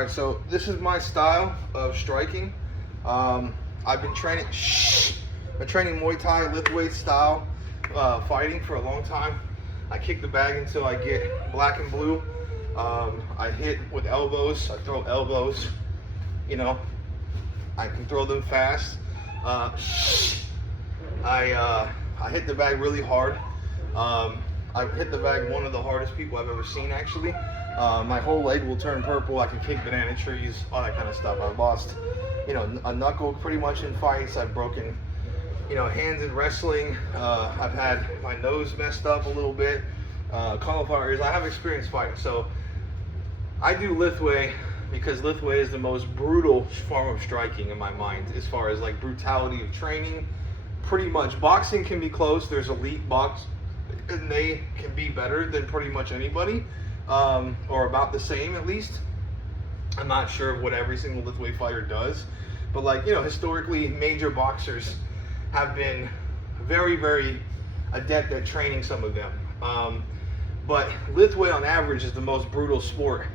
Alright, so this is my style of striking. I've been training, Muay Thai, Lithwei style fighting for a long time. I kick the bag until I get black and blue. I hit with elbows. I throw elbows. You know, I can throw them fast. I hit the bag really hard. I've hit the bag one of the hardest people I've ever seen, actually. My whole leg will turn purple. I can kick banana trees, all that kind of stuff. I've lost, a knuckle pretty much in fights. I've broken, hands in wrestling. I've had my nose messed up a little bit. Cauliflower ears. I have experience fighting. So I do Lithwei because Lithwei is the most brutal form of striking in my mind, as far as like brutality of training. Pretty much boxing can be close. There's elite box, and they can be better than pretty much anybody, or about the same at least. I'm not sure of what every single Lithwei fighter does, but historically, major boxers have been very, very adept at training some of them. But Lithwei on average is the most brutal sport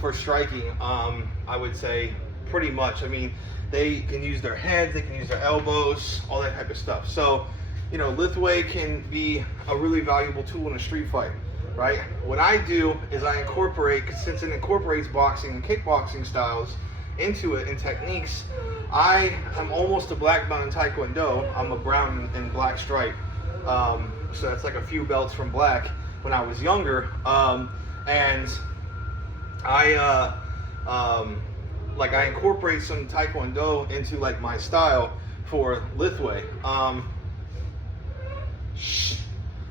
for striking, I would say, pretty much. I mean, they can use their heads, they can use their elbows, all that type of stuff. So, Lithwei can be a really valuable tool in a street fight, right? What I do is I incorporate, since it incorporates boxing and kickboxing styles into it and techniques, I am almost a black belt in Taekwondo. I'm a brown and black stripe. So that's like a few belts from black when I was younger. And I incorporate some Taekwondo into like my style for Lithwei.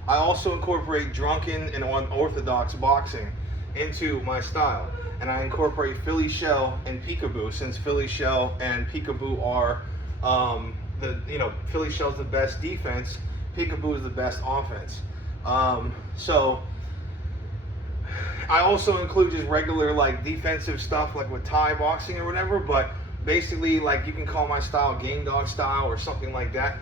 I also incorporate drunken and unorthodox boxing into my style, and I incorporate Philly shell and peekaboo, since Philly shell and peekaboo are Philly shell is the best defense, peekaboo is the best offense. So I also include just regular defensive stuff like with Thai boxing or whatever, but basically you can call my style game dog style or something like that.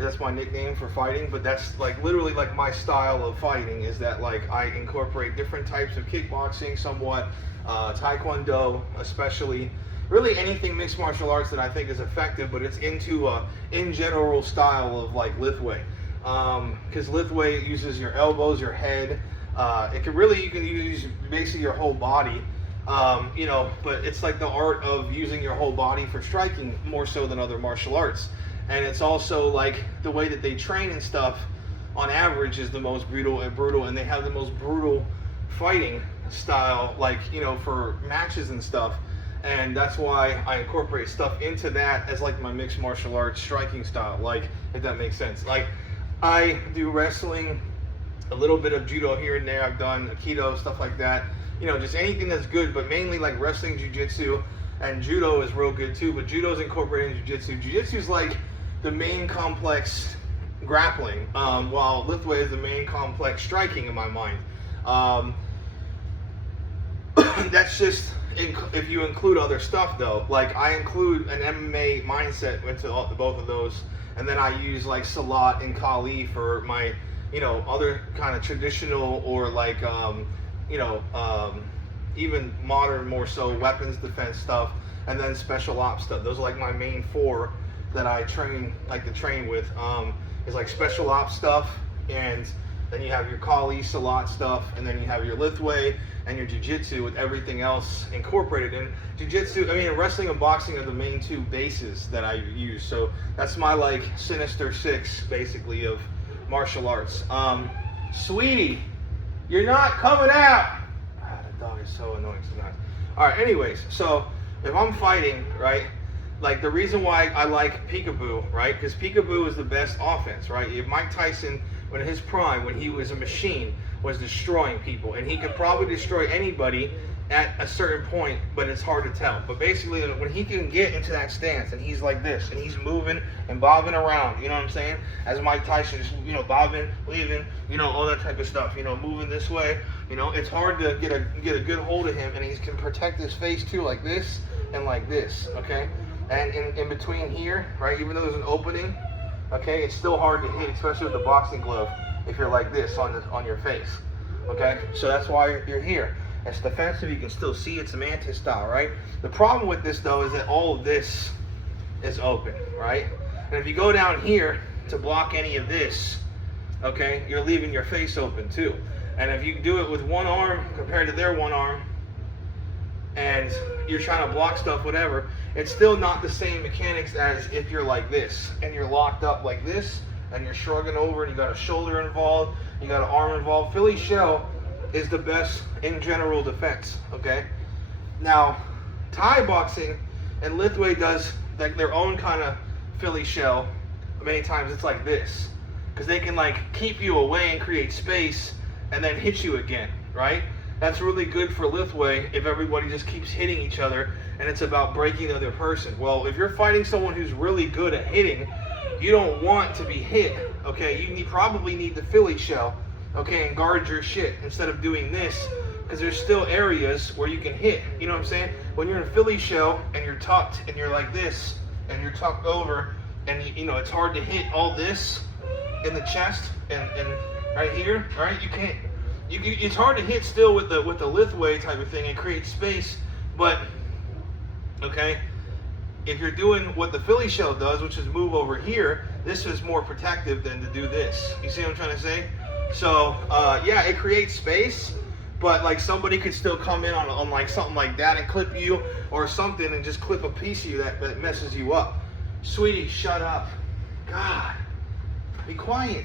That's my nickname for fighting, but that's literally my style of fighting, is that I incorporate different types of kickboxing somewhat, Taekwondo especially, really anything mixed martial arts that I think is effective, but it's into a in general style of Lithwei, because Lithwei uses your elbows, your head. You can use basically your whole body, but it's the art of using your whole body for striking more so than other martial arts. And it's also the way that they train and stuff on average is the most brutal, and they have the most brutal fighting style, for matches and stuff. And that's why I incorporate stuff into that as my mixed martial arts striking style, if that makes sense. I do wrestling, a little bit of judo here and there. I've done aikido, stuff like that. Just anything that's good, but mainly wrestling, jiu-jitsu, and judo is real good too. But judo's incorporated in jiu-jitsu. Jiu-jitsu is the main complex grappling, while Lithwei is the main complex striking in my mind. That's just if you include other stuff though. I include an MMA mindset into both of those, and then I use Salat and Kali for my other kind of traditional or even modern, more so weapons defense stuff, and then special ops stuff. Those are my main four that I train with, is special ops stuff, and then you have your Kali, Salat stuff, and then you have your Lithwei and your jiu-jitsu with everything else incorporated. In jiu-jitsu, wrestling and boxing are the main two bases that I use. So that's my Sinister Six basically of martial arts. Sweetie, you're not coming out. That dog is so annoying sometimes. All right, anyways, so if I'm fighting, right, the reason why I like peekaboo, right, because peekaboo is the best offense, right? If Mike Tyson, when in his prime, when he was a machine, was destroying people, and he could probably destroy anybody at a certain point, but it's hard to tell. But basically, when he can get into that stance and he's like this and he's moving and bobbing around, you know what I'm saying? As Mike Tyson is, bobbing, weaving, all that type of stuff, moving this way, it's hard to get a good hold of him, and he can protect his face too, like this and like this, okay? And in between here, right, even though there's an opening, okay, it's still hard to hit, especially with the boxing glove, if you're like this on your face, okay? So that's why you're here. It's defensive. You can still see it's a mantis style, right? The problem with this though is that all of this is open, right? And if you go down here to block any of this, okay, you're leaving your face open too. And if you do it with one arm compared to their one arm, and you're trying to block stuff, whatever, it's still not the same mechanics as if you're like this and you're locked up like this and you're shrugging over and you got a shoulder involved, you got an arm involved. Philly shell is the best in general defense, okay? Now, Thai boxing and Lithwei does like their own kind of Philly shell. Many times it's like this, because they can like keep you away and create space and then hit you again, right? That's really good for Lithwei if everybody just keeps hitting each other and it's about breaking the other person. Well, if you're fighting someone who's really good at hitting, you don't want to be hit, okay? You probably need the Philly shell, okay, and guard your shit instead of doing this, because there's still areas where you can hit, you know what I'm saying? When you're in Philly shell and you're tucked and you're like this and you're tucked over and you know it's hard to hit all this in the chest and right here, right? You can't. It's hard to hit still with the Lithwei type of thing and create space, but okay, if you're doing what the Philly shell does, which is move over here, this is more protective than to do this. You see what I'm trying to say? So yeah, it creates space, but like somebody could still come in on like something like that and clip you or something and just clip a piece of you that messes you up. Sweetie, shut up. God, be quiet.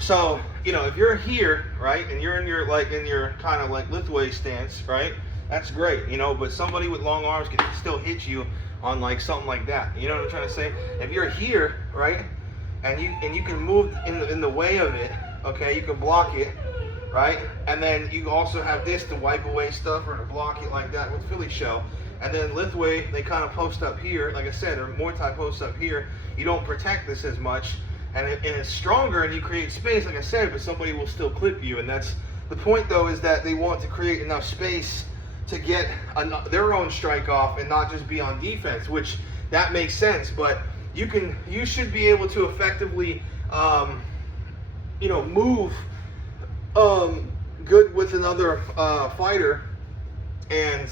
So, you know, if you're here, right, and you're in your kind of like Lithwei stance, right, that's great, you know, but somebody with long arms can still hit you on like something like that. You know what I'm trying to say? If you're here, right, and you can move in the way of it, okay, you can block it, right, and then you also have this to wipe away stuff or to block it like that with Philly shell. And then Lithwei, they kind of post up here, like I said, or Muay Thai posts up here. You don't protect this as much. And it's stronger and you create space, like I said, but somebody will still clip you. And that's the point, though, is that they want to create enough space to get their own strike off and not just be on defense, which that makes sense. But you should be able to effectively, you know, move good with another fighter, and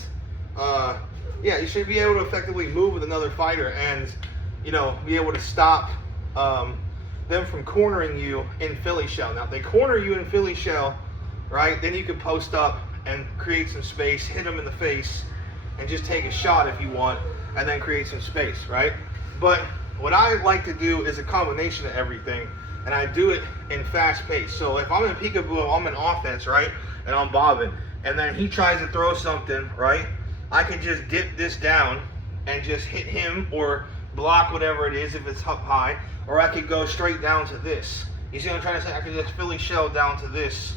yeah, you should be able to effectively move with another fighter and, you know, be able to stop them from cornering you in Philly shell. Now, if they corner you in Philly shell, right, then you can post up and create some space, hit them in the face, and just take a shot if you want, and then create some space, right? But what I like to do is a combination of everything, and I do it in fast pace. So if I'm in peekaboo, I'm in offense, right, and I'm bobbing, and then he tries to throw something, right, I can just dip this down and just hit him or block whatever it is if it's up high, or I could go straight down to this. You see what I'm trying to say? I could just Philly shell down to this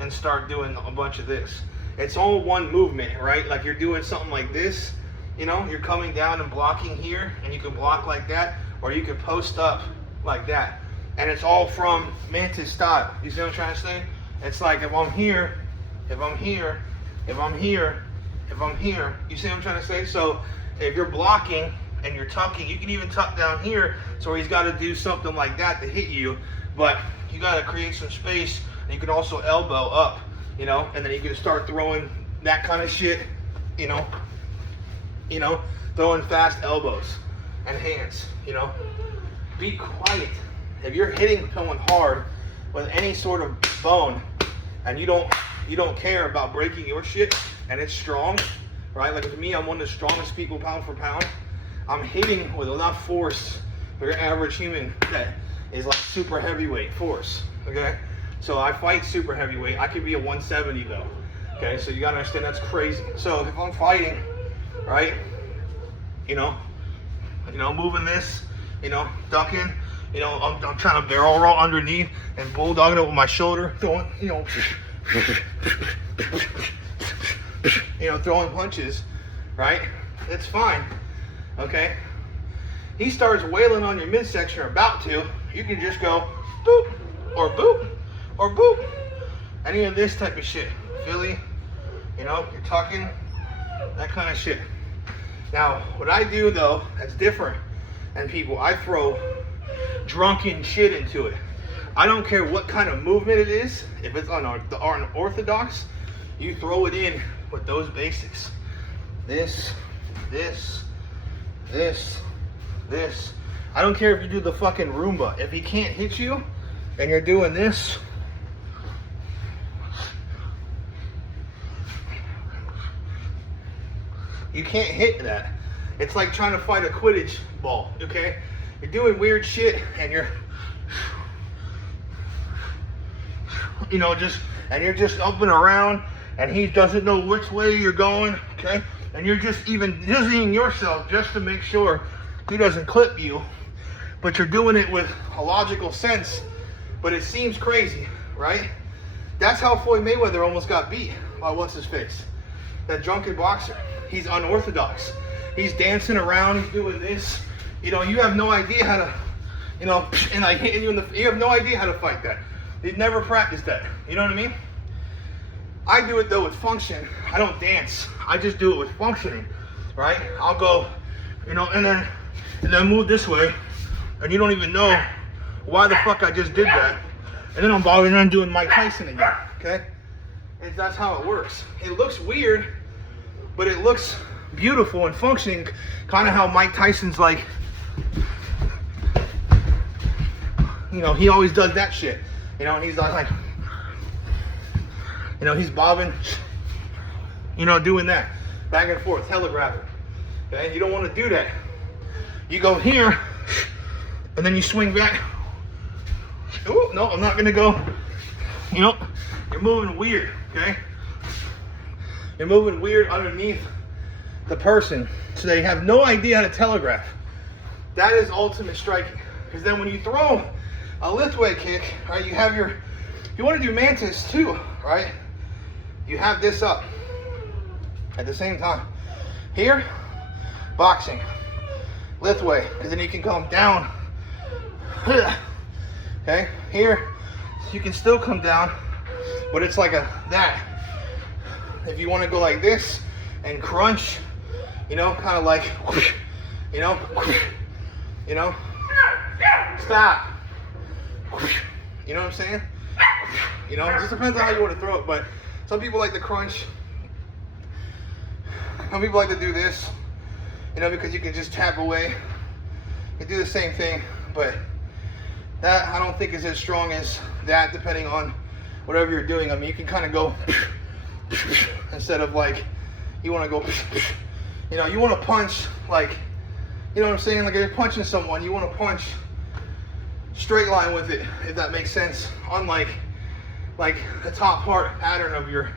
and start doing a bunch of this. It's all one movement, right? Like you're doing something like this, you know, you're coming down and blocking here, and you can block like that, or you can post up like that. And it's all from mantis style. You see what I'm trying to say? It's like if I'm here, if I'm here, if I'm here, if I'm here, you see what I'm trying to say? So if you're blocking and you're tucking, you can even tuck down here, so he's got to do something like that to hit you, but you got to create some space, and you can also elbow up, you know, and then you can start throwing that kind of shit, you know, throwing fast elbows and hands, you know. Be quiet. If you're hitting someone hard with any sort of bone, and you don't care about breaking your shit, and it's strong, right? Like to me, I'm one of the strongest people pound for pound. I'm hitting with enough force for your average human that is like super heavyweight force, okay? So I fight super heavyweight. I could be a 170 though, okay? So you gotta understand that's crazy. So if I'm fighting, right, you know, moving this, you know, ducking, you know, I'm trying to barrel roll underneath and bulldogging it with my shoulder, throwing, you know, throwing punches, right? It's fine. Okay, he starts wailing on your midsection or about to, you can just go boop or boop or boop. Any of this type of shit. Philly, you know, you're tucking, that kind of shit. Now, what I do though, that's different than people, I throw drunken shit into it. I don't care what kind of movement it is. If it's unorthodox, you throw it in with those basics. This, this, this, this. I don't care if you do the fucking Roomba. If he can't hit you and you're doing this, you can't hit that. It's like trying to fight a Quidditch ball, okay? You're doing weird shit and you're, you know, you're just up and around and he doesn't know which way you're going, okay? And you're just even dizzying yourself just to make sure he doesn't clip you. But you're doing it with a logical sense, but it seems crazy, right? That's how Floyd Mayweather almost got beat by what's his face, that drunken boxer. He's unorthodox. He's dancing around, he's doing this. You know, you have no idea how to, you know, and I hit you in the, you have no idea how to fight that. You've never practiced that. You know what I mean? I do it though with function. I don't dance. I just do it with functioning, right? I'll go, you know, and then move this way, and you don't even know why the fuck I just did that. And then I'm bobbing around doing Mike Tyson again, okay? And that's how it works. It looks weird, but it looks beautiful and functioning, kind of how Mike Tyson's like, you know, he always does that shit. You know, and he's like, you know, he's bobbing, you know, doing that, back and forth, telegraphing. Okay, you don't want to do that. You go here, and then you swing back. Oh, no, I'm not gonna go. You know, you're moving weird, okay? You're moving weird underneath the person, so they have no idea how to telegraph. That is ultimate striking. Because then when you throw a liftweight kick, right, you have your, you want to do mantis too, right? You have this up at the same time. Here, boxing, liftweight, because then you can come down. Okay, here, you can still come down, but it's like that. If you want to go like this and crunch, you know, kind of like, you know, stop. You know what I'm saying? You know, it just depends on how you want to throw it, but some people like to crunch. Some people like to do this, you know, because you can just tap away. You can do the same thing, but that I don't think is as strong as that, depending on whatever you're doing. I mean, you can kind of go instead of like, you want to go, you know, you want to punch like, you know what I'm saying? Like if you're punching someone, you want to punch straight line with it, if that makes sense. Unlike like the top part pattern of your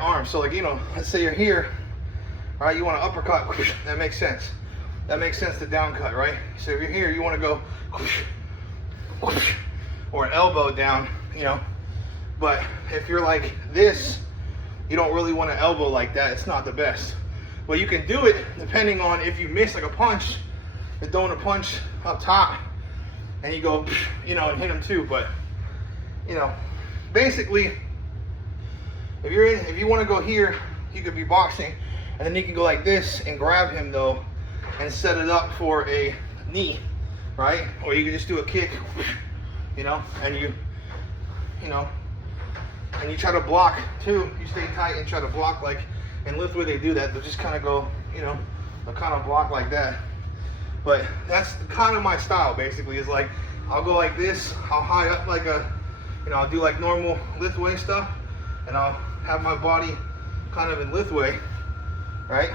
arm. So like, you know, let's say you're here, right? You want to uppercut, that makes sense. That makes sense to down cut, right? So if you're here, you want to go, or an elbow down, you know. But if you're like this, you don't really want to elbow like that. It's not the best. But you can do it depending on if you miss like a punch, you're throwing a punch up top, and you go, you know, and hit him too. But you know, basically, if you want to go here, you could be boxing, and then you can go like this and grab him though, and set it up for a knee, right? Or you can just do a kick, you know, and you know, and you try to block too. You stay tight and try to block, like in liftweight they do that. They'll just kind of go, you know, they'll kind of block like that. But that's kind of my style basically, is like, I'll go like this, I'll high up like a, you know, I'll do like normal liftweight stuff, and I'll have my body kind of in liftweight, right?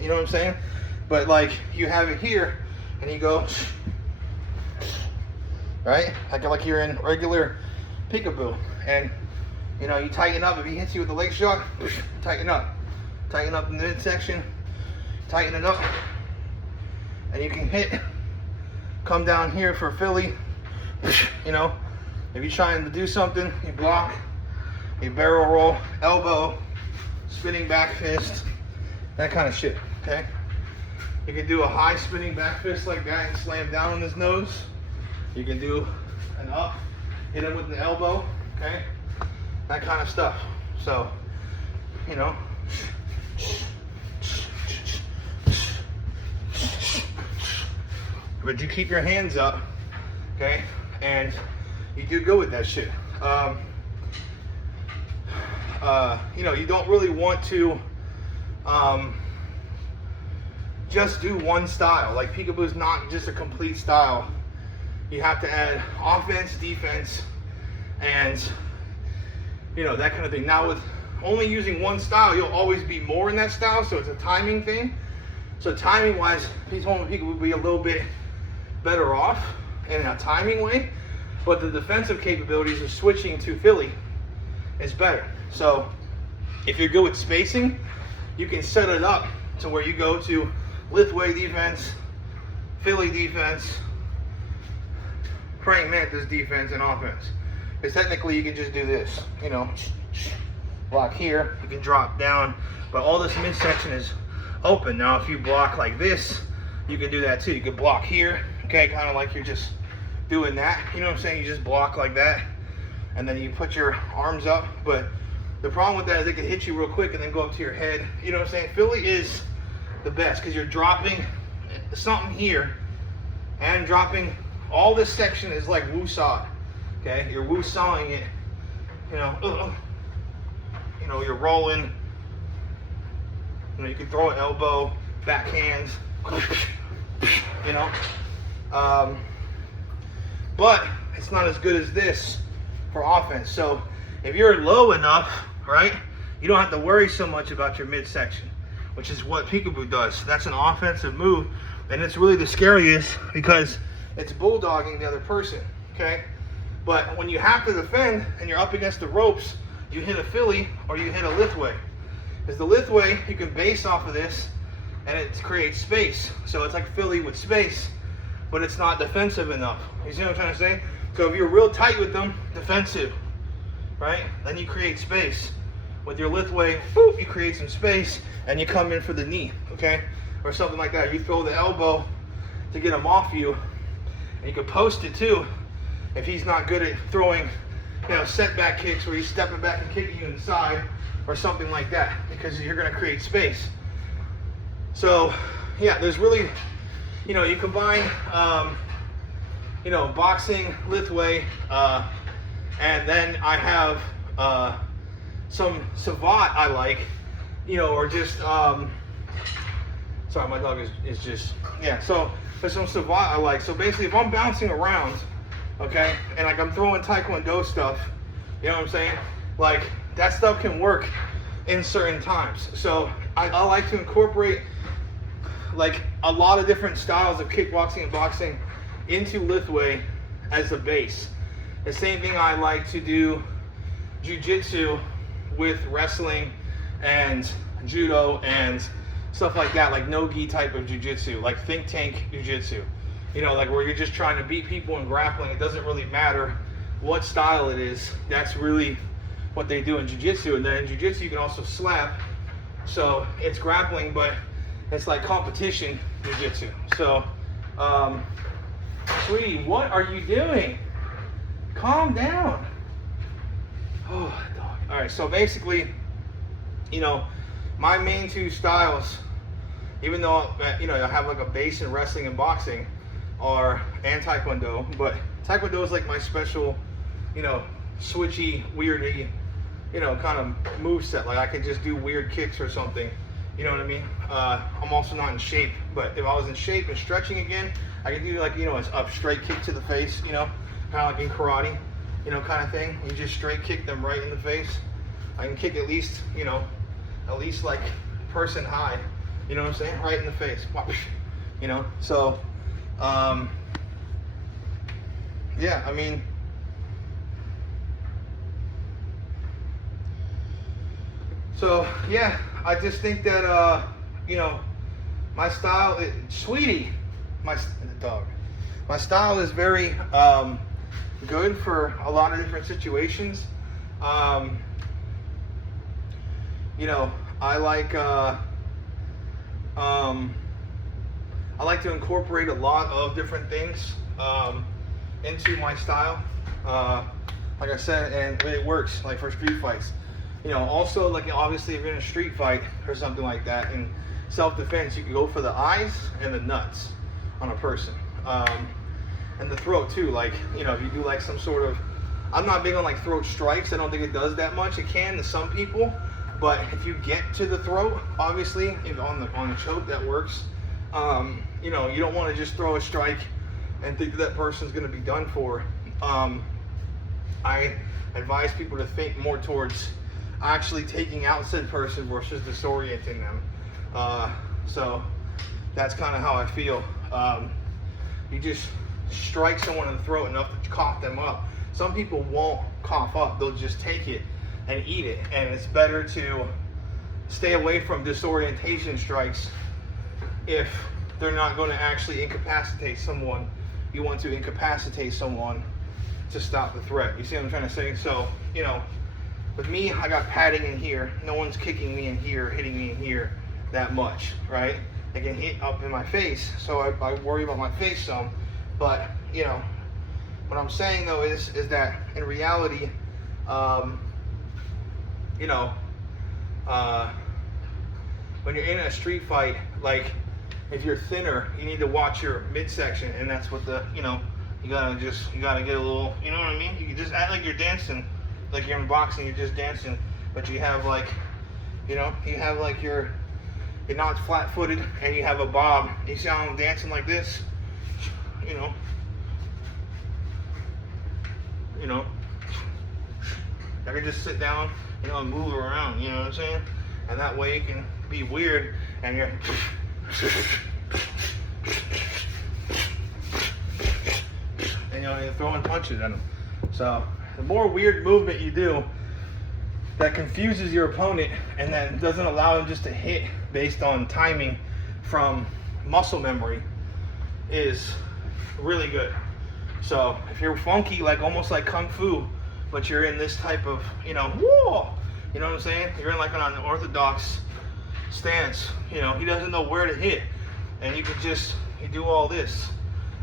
You know what I'm saying? But like, you have it here, and you go, right? Like you're in regular peekaboo, and you know, you tighten up. If he hits you with the leg shot, tighten up in the midsection, tighten it up, and you can hit, come down here for Philly. You know, if you're trying to do something, you block, you barrel roll, elbow, spinning back fist, that kind of shit, okay? You can do a high spinning back fist like that and slam down on his nose. You can do an up, hit him with an elbow, okay? That kind of stuff. So, you know, but you keep your hands up okay? And you do good with that shit. You know, you don't really want to just do one style. Like Peekaboo is not just a complete style. You have to add offense, defense, and you know, that kind of thing. Now with only using one style, you'll always be more in that style, so it's a timing thing. So timing wise, Peekaboo would be a little bit better off in a timing way, but the defensive capabilities of switching to Philly is better. So if you're good with spacing, you can set it up to where you go to Lithway defense, Philly defense, Praying Mantis defense, and offense. Because technically you can just do this, you know, block here, you can drop down, but all this midsection is open. Now if you block like this, you can do that too. You can block here, okay, kind of like you're just doing that, you know what I'm saying? You just block like that, and then you put your arms up. But the problem with that is it can hit you real quick and then go up to your head, you know what I'm saying? Philly is the best because you're dropping something here and dropping all this section is like woo-sawed, okay? You're woo-sawing it, you know, you're rolling, you know, you can throw an elbow, backhands, you know, but it's not as good as this for offense. So if you're low enough, right, you don't have to worry so much about your midsection, which is what Peekaboo does. That's an offensive move, and it's really the scariest because it's bulldogging the other person, okay? But when you have to defend and you're up against the ropes, you hit a Philly or you hit a Lithway. Because the Lithway, you can base off of this and it creates space. So it's like Philly with space, but it's not defensive enough. You see what I'm trying to say? So if you're real tight with them, defensive, right? Then you create space. With your Lithway, boop, you create some space and you come in for the knee, okay? Or something like that. You throw the elbow to get him off you, and you can post it too if he's not good at throwing, you know, setback kicks where he's stepping back and kicking you in the side or something like that, because you're going to create space. So yeah, there's really, you know, you combine you know, boxing, Lithway, and then I have some Savate I like, you know, or just sorry, my dog is just, yeah, so there's some Savate I like. So basically if I'm bouncing around, okay, and like I'm throwing Taekwondo stuff, you know what I'm saying, like that stuff can work in certain times. So I like to incorporate like a lot of different styles of kickboxing and boxing into Lithway as a base. The same thing I like to do jiu-jitsu with wrestling and judo and stuff like that, like no-gi type of jiu-jitsu, like think tank jiu-jitsu. You know, like where you're just trying to beat people in grappling. It doesn't really matter what style it is. That's really what they do in jiu-jitsu. And then in jiu-jitsu you can also slap. So it's grappling, but it's like competition jiu-jitsu. So, sweetie, what are you doing? Calm down. Oh, dog. All right, so basically, you know, my main two styles, even though, you know, I have like a base in wrestling and boxing, and Taekwondo, but Taekwondo is like my special, you know, switchy, weirdy, you know, kind of move set. Like I could just do weird kicks or something, you know what I mean? I'm also not in shape, but if I was in shape and stretching again, I could do like, you know, a straight kick to the face, you know, kind of like in karate, you know, kind of thing. You just straight kick them right in the face. I can kick at least, you know, at least like person high, you know what I'm saying? Right in the face, you know? So, yeah, I mean, so yeah, I just think that, you know, my style, sweetie, my dog, my style is very good for a lot of different situations. You know, I like to incorporate a lot of different things into my style. Like I said, and it works like for street fights. You know, also like obviously if you're in a street fight or something like that, in self-defense, you can go for the eyes and the nuts on a person. and the throat too. Like, you know, if you do like some sort of, I'm not big on like throat strikes. I don't think it does that much. It can to some people, but if you get to the throat, obviously, if on the choke, that works. You know, you don't want to just throw a strike and think that person's going to be done for. I advise people to think more towards actually taking out said person versus disorienting them. So that's kind of how I feel. You just strike someone in the throat enough to cough them up. Some people won't cough up, they'll just take it and eat it. And it's better to stay away from disorientation strikes if they're not going to actually incapacitate someone. You want to incapacitate someone to stop the threat. You see what I'm trying to say? So, you know, with me, I got padding in here. No one's kicking me in here, hitting me in here that much, right? I get hit up in my face, so I worry about my face some. But, you know, what I'm saying though is that in reality, you know, when you're in a street fight, like if you're thinner, you need to watch your midsection, and that's what the, you know, you gotta get a little, you know what I mean? You can just act like you're dancing, like you're in boxing, you're just dancing, but you have like, you know, you have like you're not flat-footed and you have a bob. You see how I'm dancing like this? You know, I can just sit down, you know, and move around, you know what I'm saying? And that way you can be weird and you're and, you know, you're throwing punches at them. So the more weird movement you do that confuses your opponent and that doesn't allow him just to hit based on timing from muscle memory is really good. So if you're funky, like almost like Kung Fu, but you're in this type of, you know, whoa, you know what I'm saying? You're in like an unorthodox stance, you know, he doesn't know where to hit. And you do all this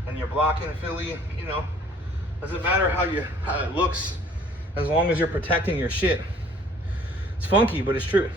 and you're blocking Philly, you know, doesn't matter how it looks as long as you're protecting your shit. It's funky, but it's true.